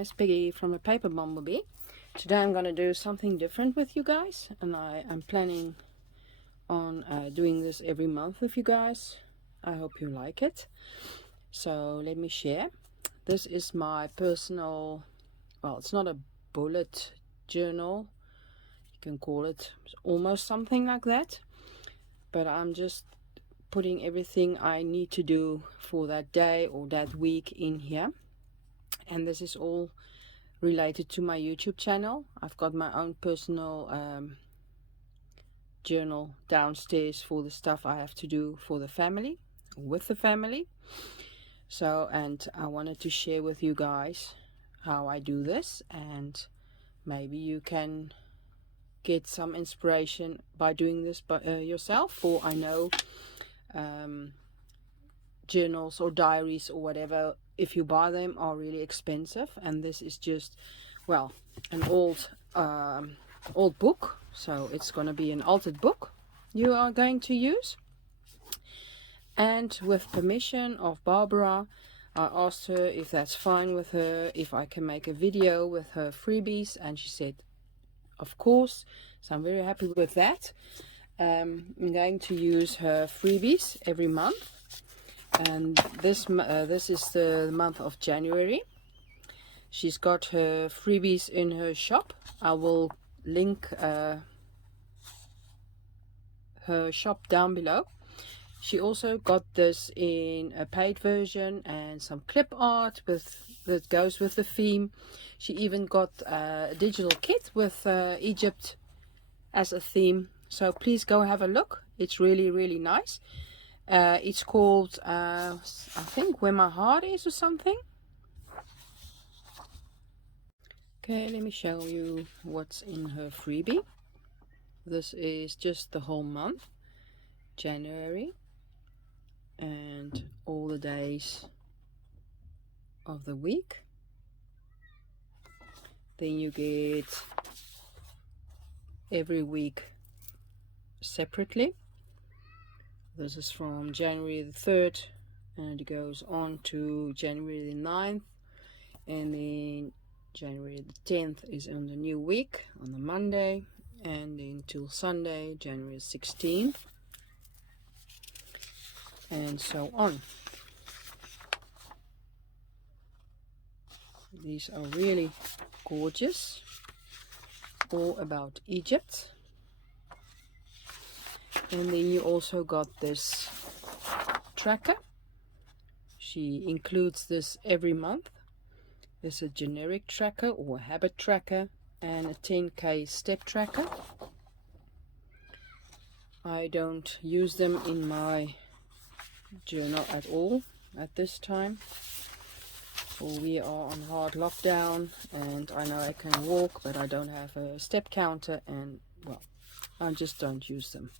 guys, Piggy from the Paper Bumblebee. Today I'm going to do something different with you guys, and I'm planning on doing this every month with you guys. I hope you like it. So let me share. This is my personal, well, it's not a bullet journal, you can call it almost something like that, but I'm just putting everything I need to do for that day or that week in here. And this is all related to my YouTube channel. I've got my own personal journal downstairs for the stuff I have to do for the family, with the family. So, and I wanted to share with you guys how I do this, and maybe you can get some inspiration by doing this by yourself. For I know journals or diaries or whatever, if you buy them, are really expensive, and this is just, well, an old book, so it's going to be an altered book you are going to use. And with permission of Barbara, I asked her if that's fine with her, if I can make a video with her freebies, and she said of course. So I'm very happy with that. I'm going to use her freebies every month, and this is the month of January. She's got her freebies in her shop. I will link her shop down below. She also got this in a paid version and some clip art that goes with the theme. She even got a digital kit with Egypt as a theme. So please go have a look. It's really, really nice. It's called, I think, Where My Heart Is or something. Okay, let me show you what's in her freebie. This is just the whole month, January, and all the days of the week. Then you get every week separately. This is from January the 3rd, and it goes on to January the 9th, and then January the 10th is on the new week, on the Monday, and then till Sunday, January 16th, and so on. These are really gorgeous, all about Egypt. And then you also got this tracker. She includes this every month. There's a generic tracker or a habit tracker and a 10K step tracker. I don't use them in my journal at all at this time. We are on hard lockdown, and I know I can walk, but I don't have a step counter, and well, I just don't use them.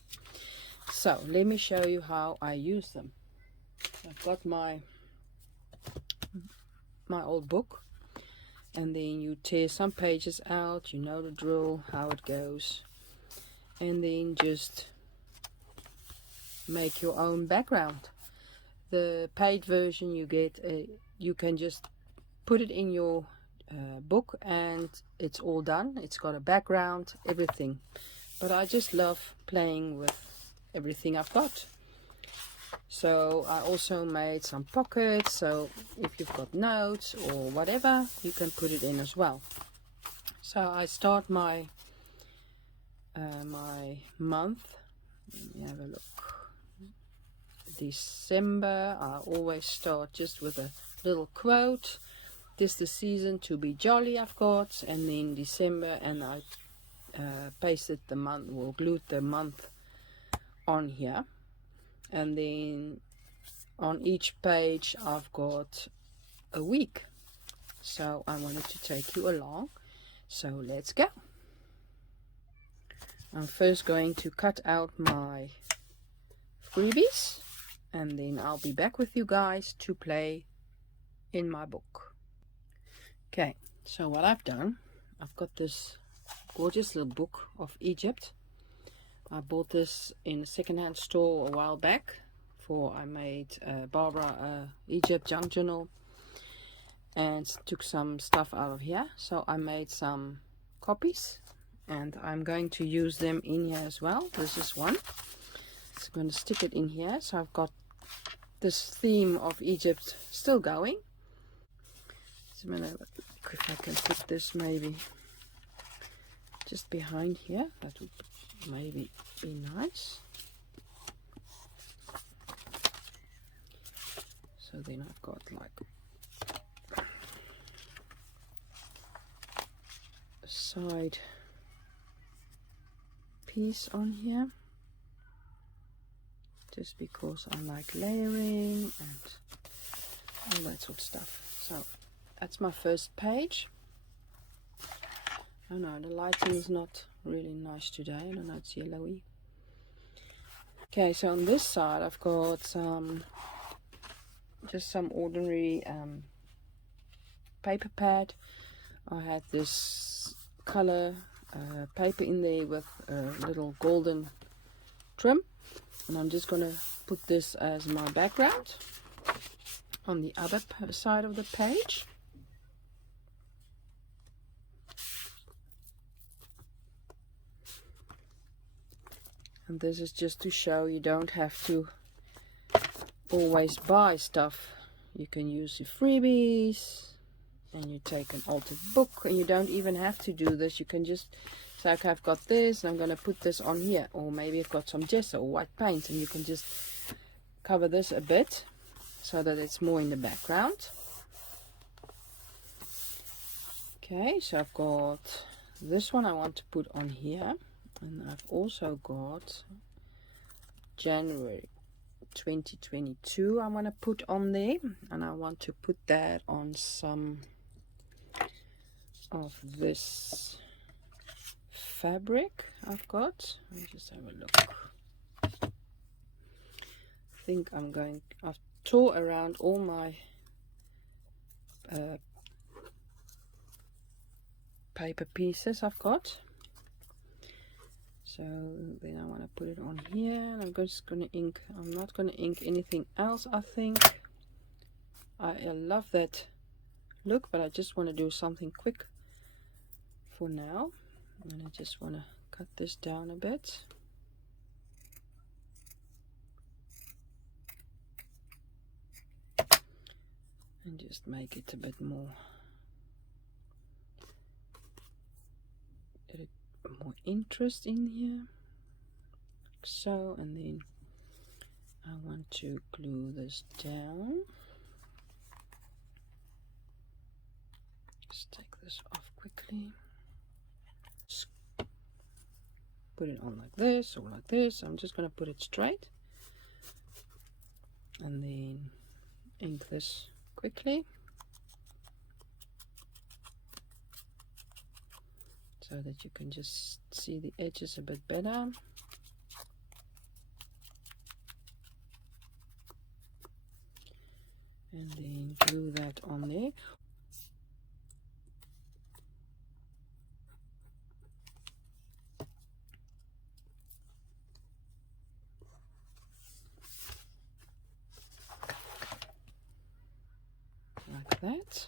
So let me show you how I use them. I've got my old book, and then you tear some pages out, you know the drill, how it goes, and then just make your own background. The paid version you get, you can just put it in your book and it's all done. It's got a background, everything. But I just love playing with everything I've got. So I also made some pockets, so if you've got notes or whatever, you can put it in as well. So I start my my month. Let me have a look. December, I always start just with a little quote. "'Tis the season to be jolly," I've got, and then December, and I pasted the month, or glued the month on here, and then on each page I've got a week. So I wanted to take you along, so let's go. I'm first going to cut out my freebies, and then I'll be back with you guys to play in my book. Okay, so what I've done, I've got this gorgeous little book of Egypt. I bought this in a secondhand store a while back, for I made Barbara Egypt junk journal, and took some stuff out of here. So I made some copies and I'm going to use them in here as well. This is one. So I'm going to stick it in here. So I've got this theme of Egypt still going. So I'm gonna, if I can put this maybe just behind here, that would maybe be nice. So then I've got like a side piece on here, just because I like layering and all that sort of stuff. So that's my first page. Oh no, the lighting is not really nice today. I don't know, it's yellowy. Okay, so on this side I've got just some ordinary paper pad. I had this color paper in there with a little golden trim, and I'm just gonna put this as my background on the other side of the page. And this is just to show you don't have to always buy stuff. You can use your freebies, and you take an altered book, and you don't even have to do this. You can just say, okay, I've got this and I'm going to put this on here, or maybe I've got some gesso or white paint, and you can just cover this a bit so that it's more in the background. Okay, so I've got this one I want to put on here, and I've also got January 2022 I want to put on there, and I want to put that on some of this fabric I've got. Let me just have a look. I think I've tore around all my paper pieces I've got. So then I want to put it on here, and I'm just going to ink. I'm not going to ink anything else, I think. I love that look, but I just want to do something quick for now. And I just want to cut this down a bit. And just make it a bit more interest in here, like so. And then I want to glue this down. Just take this off quickly. Just put it on like this or like this. I'm just going to put it straight, and then ink this quickly so that you can just see the edges a bit better. And then glue that on there. Like that.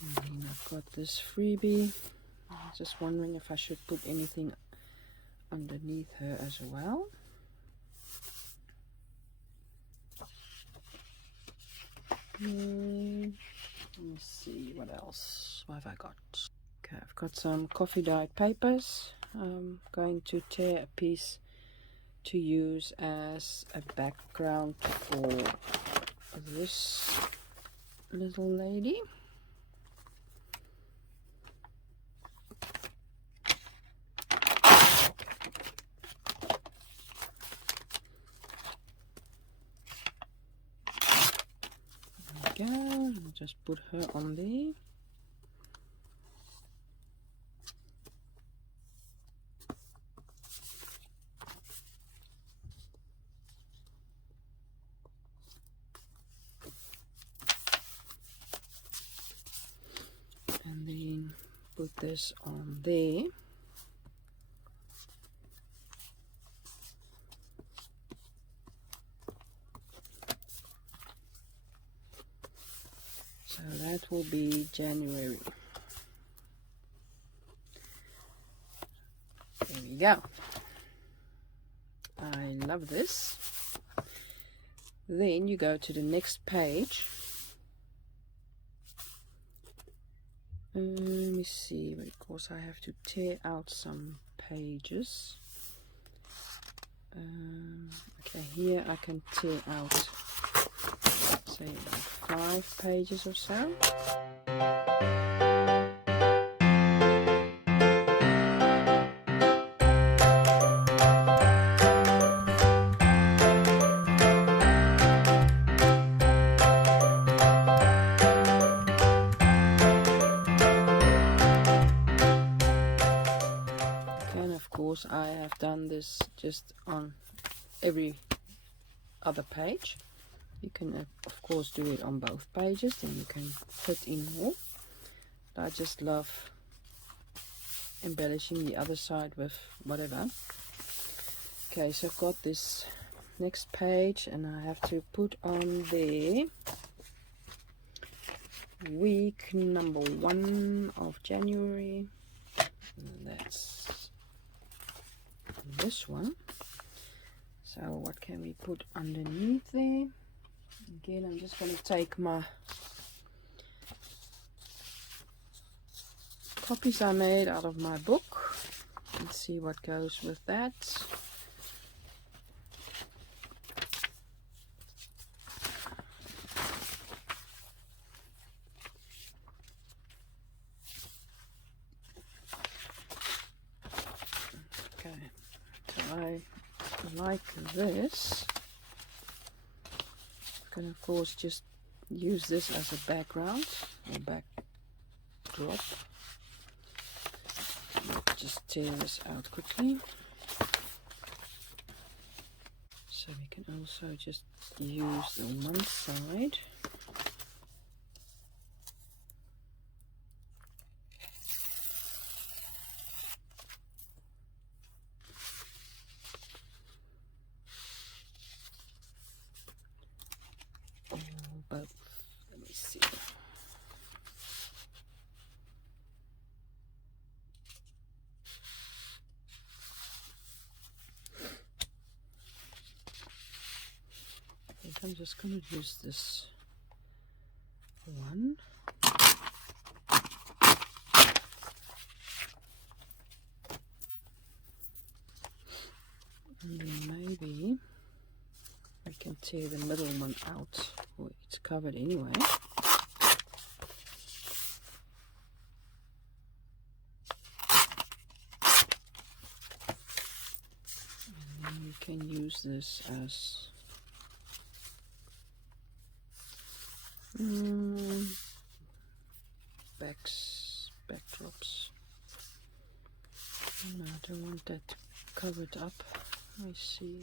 And then I've got this freebie. I'm just wondering if I should put anything underneath her as well. Let me see, what else have I got? Okay, I've got some coffee dyed papers. I'm going to tear a piece to use as a background for this little lady. There we go. I'll just put her on there. And then put this on there. that will be January. There we go. I love this. Then you go to the next page. Let me see, but of course I have to tear out some pages. Okay, here I can tear out, say, like 5 pages or so. I have done this just on every other page. You can of course do it on both pages, then you can fit in more. But I just love embellishing the other side with whatever. Okay, so I've got this next page and I have to put on there week number 1 of January. And that's this one. So what can we put underneath there? Again, I'm just going to take my copies I made out of my book and see what goes with that. Okay, so I like this. You can of course just use this as a background or backdrop. Just tear this out quickly. So we can also just use the one side. But let me see. I think I'm just going to use this one. And then maybe I can tear the middle one out. Well, it's covered anyway. And then you can use this as backdrops. No, I don't want that covered up. Let me see.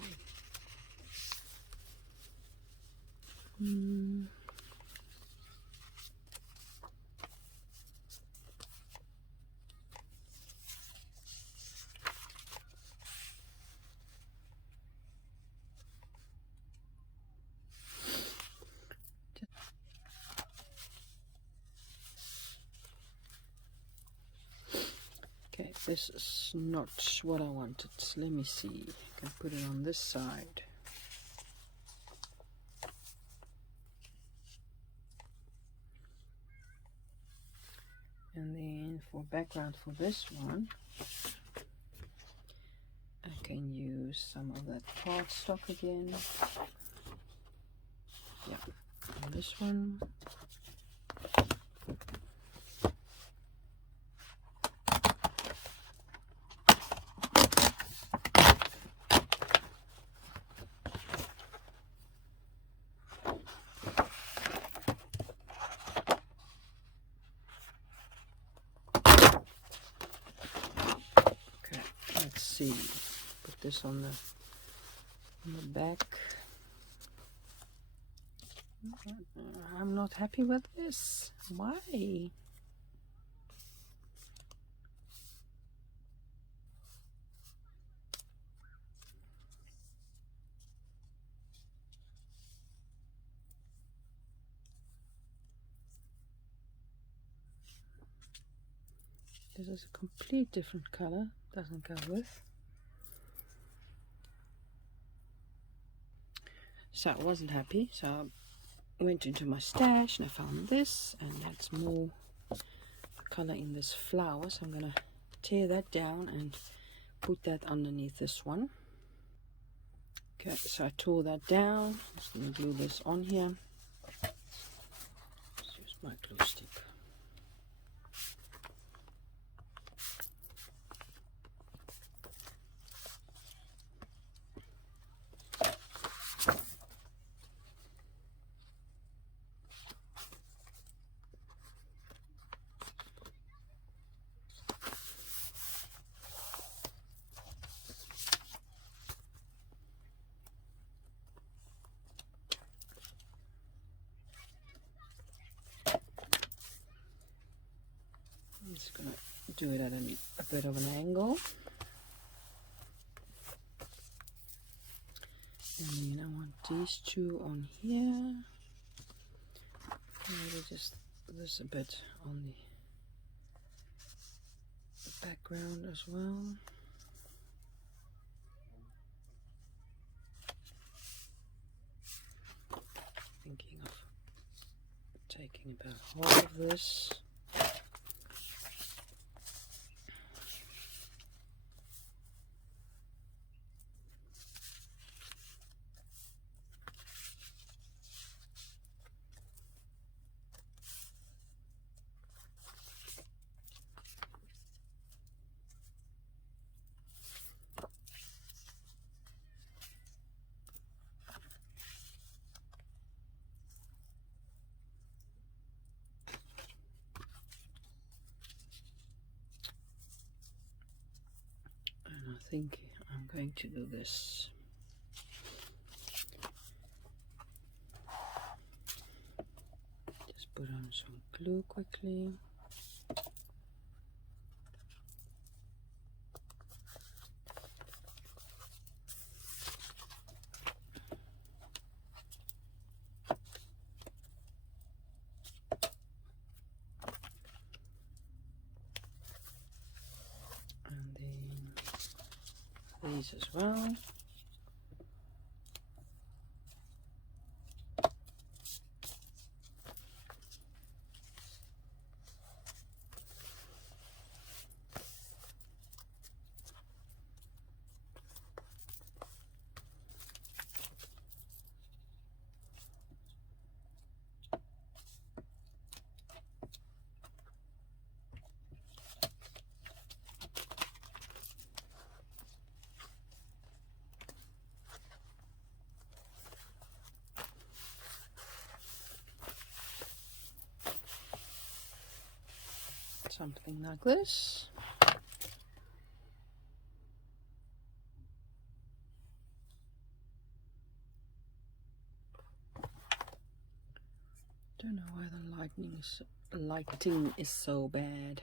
Okay, this is not what I wanted. Let me see. I can put it on this side. And then for background for this one, I can use some of that cardstock again. Yeah, and this one. See, put this on the back. I'm not happy with this. Why? This is a complete different color, doesn't go with. So I wasn't happy, so I went into my stash and I found this, and that's more color in this flower, so I'm gonna tear that down and put that underneath this one. Okay, so I tore that down. I'm just gonna glue this on here. Let's use my glue stick. I'm just gonna do it at a bit of an angle. And then I want these two on here. Maybe just this a bit on the background as well. Thinking of taking about half of this. I think I'm going to do this. Just put on some glue quickly. And then these as well. Something like this. Don't know why the lighting is so bad.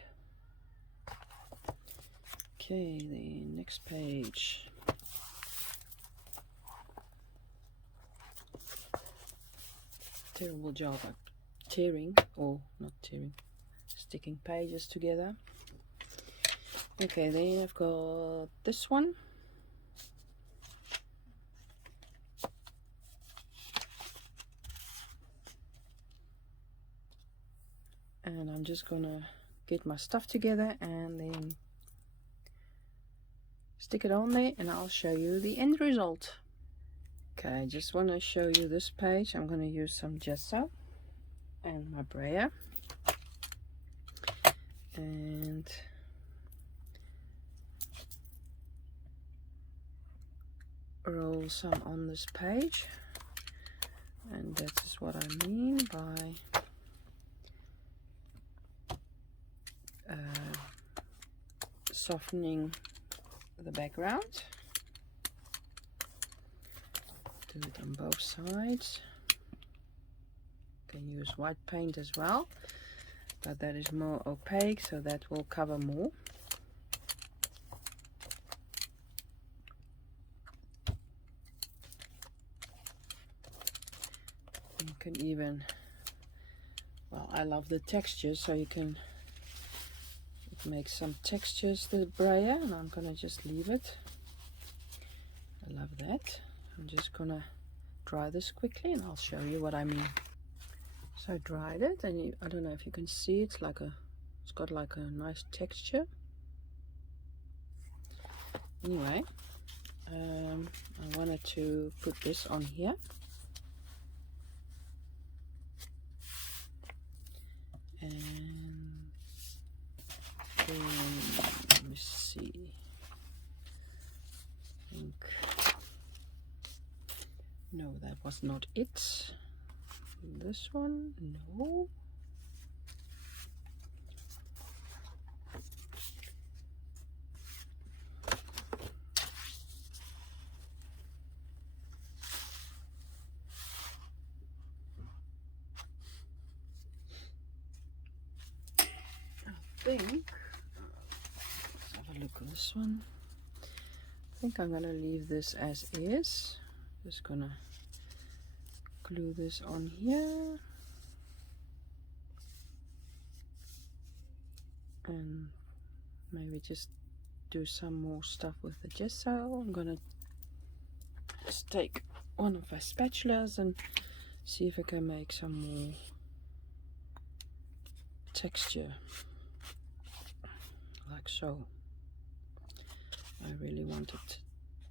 Okay, the next page. Terrible job at tearing, or not tearing, sticking pages together. Okay, then I've got this one. And I'm just gonna get my stuff together and then stick it on there, and I'll show you the end result. Okay, I just want to show you this page. I'm going to use some gesso and my brayer and roll some on this page, and that is what I mean by softening the background. Do it on both sides. You can use white paint as well, but that is more opaque, so that will cover more. You can even, well, I love the texture, so you can make some textures, the brayer, and I'm gonna just leave it. I love that. I'm just gonna dry this quickly and I'll show you what I mean. So I dried it, and I don't know if you can see, it's got like a nice texture. Anyway, I wanted to put this on here. And then, let me see. I think, no, that was not it. This one, no. I think, let's have a look at this one. I think I'm gonna leave this as is. Just gonna glue this on here, and maybe just do some more stuff with the gesso. I'm gonna just take one of my spatulas and see if I can make some more texture, like so. I really wanted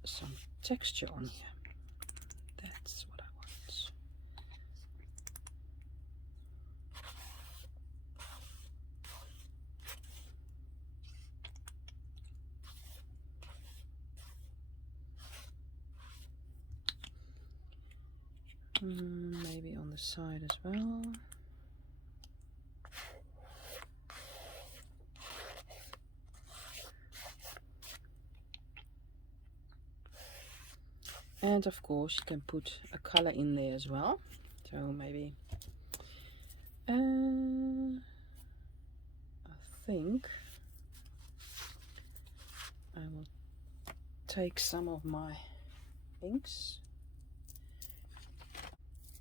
some texture on here. That's what I want. Maybe on the side as well. And of course you can put a color in there as well. So maybe I think I will take some of my inks.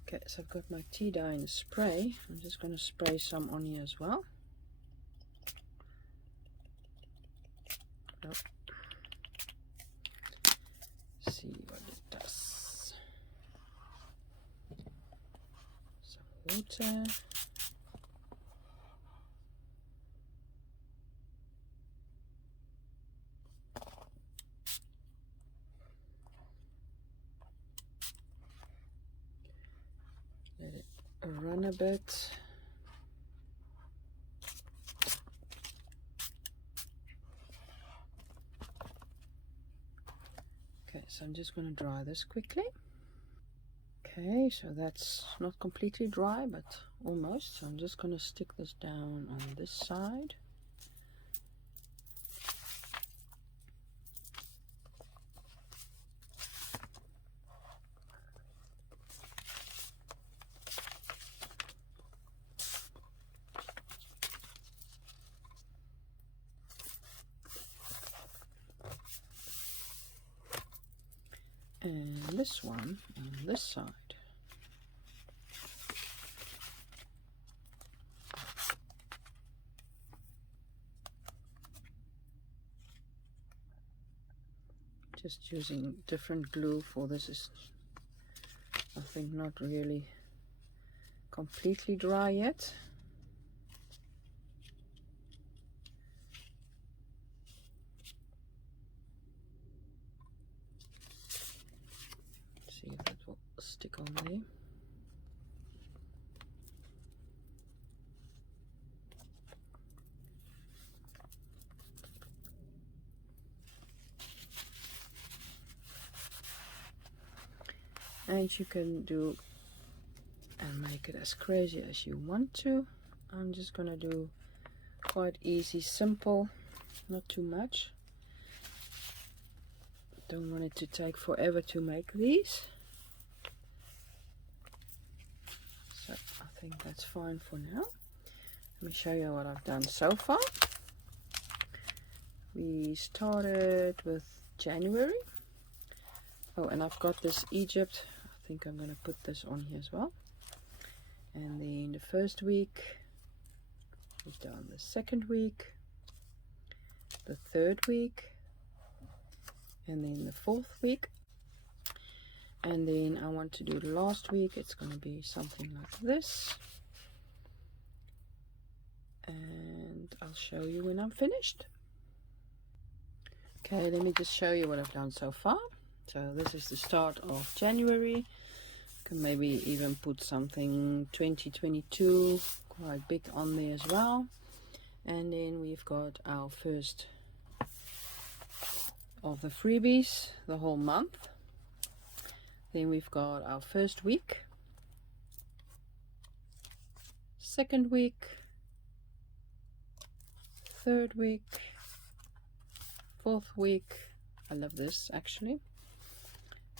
Okay, so I've got my tea dye in spray. I'm just going to spray some on here as well. Oh. See what it does. Some water. Let it run a bit. Okay, so I'm just going to dry this quickly. Okay, so that's not completely dry, but almost. So I'm just going to stick this down on this side. And this one on this side. Just using different glue for this. Is I think not really completely dry yet. See if that will stick on there. And you can do and make it as crazy as you want to. I'm just gonna do quite easy, simple, not too much. Don't want it to take forever to make these. So I think that's fine for now. Let me show you what I've done so far. We started with January. Oh, and I've got this Egypt. I think I'm gonna put this on here as well. And then the first week, we've done the second week, the 3rd week, and then the 4th week, and then I want to do the last week. It's going to be something like this, and I'll show you when I'm finished. Okay, let me just show you what I've done so far. So this is the start of January. Can maybe even put something 2022 quite big on there as well. And then we've got our first of the freebies, the whole month. Then we've got our first week, 2nd week, 3rd week, 4th week. I love this actually.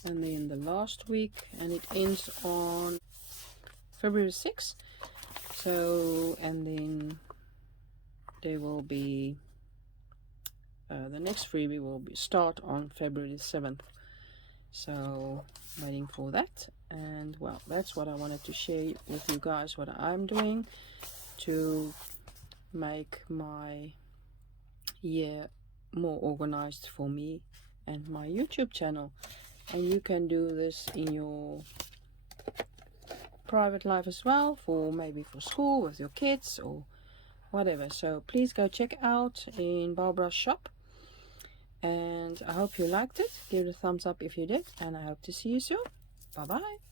And then the last week, and it ends on February 6th. So, and then there will be the next freebie will start on February 7th. So waiting for that. And well, that's what I wanted to share with you guys, what I'm doing to make my year more organized for me and my YouTube channel. And you can do this in your private life as well, for maybe for school with your kids or whatever. So please go check out in Barbara's shop, and I hope you liked it. Give it a thumbs up if you did, and I hope to see you soon. Bye bye.